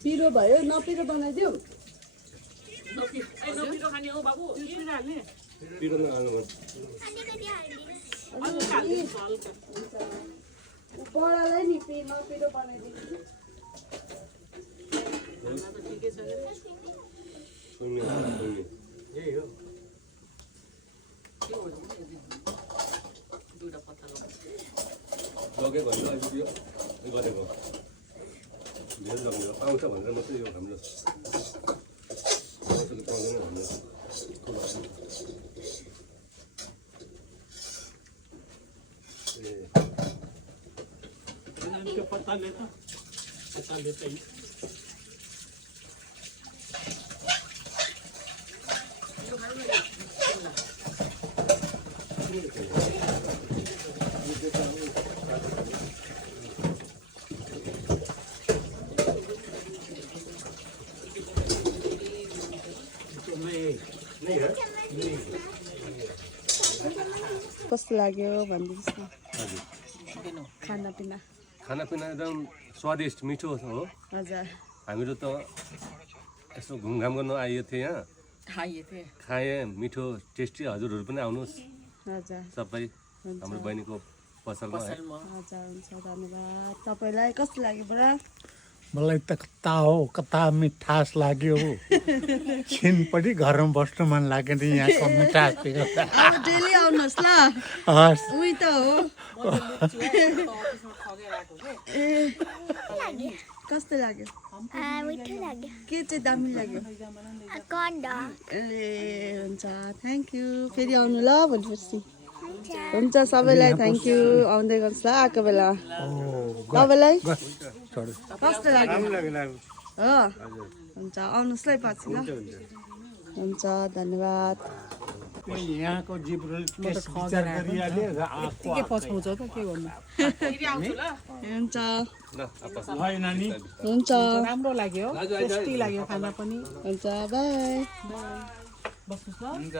पिरो भयो नपिरो बनाइदिऊ नपिरो खाने हो बाबु पिरो नहाल्नु बडालाई नि नपिरो बनाइदिनु यही हो लगे भनेर अहिले यो गरेको भेल लगेको पाउँछ भनेर मात्रै यो हाम्रो पाउँदैन हाम्रो पत्ता लेता ही कस्तो लाग्यो भनिदिनुहोस् न खानापिना खानापिना एकदम स्वादिष्ट मिठो हो हजुर हामीहरू त यसो घुमघाम गर्न आइएको थियो यहाँ खाएँ मिठो टेस्टी हजुरहरू पनि आउनुहोस् हजुर सबै हाम्रो बहिनीको पसलमा है हजुर हुन्छ धन्यवाद तपाईँलाई कस्तो लाग्यो बुढा मलाई त कता मिठास लाग्यो छिनपट्टि घरमा बस्नु मन लाग्यो नि यहाँको मिठास अब डेली आउनुहोस् ल हस् उही त हो ए कस्तो लाग्यो मिठो लाग्यो के चाहिँ दामी लाग्यो ए हुन्छ थ्याङ्क यू फेरि आउनु ल भनेपछि हुन्छ सबैलाई थ्याङ्क यू आउँदै गर्नुहोस् ल आएको बेला तपाईँलाई कस्तो लाग्यो हो हुन्छ आउनुहोस् ल पछि ल हुन्छ धन्यवाद यहाँको जिब्रोले टेस्ट विचार गरिहाल्यो के पछाउँछ त के गर्नु हुन्छ है नानी हुन्छ राम्रो लाग्यो टेस्टी लाग्यो खाना पनि हुन्छ बाई बस्नुस् ल हुन्छ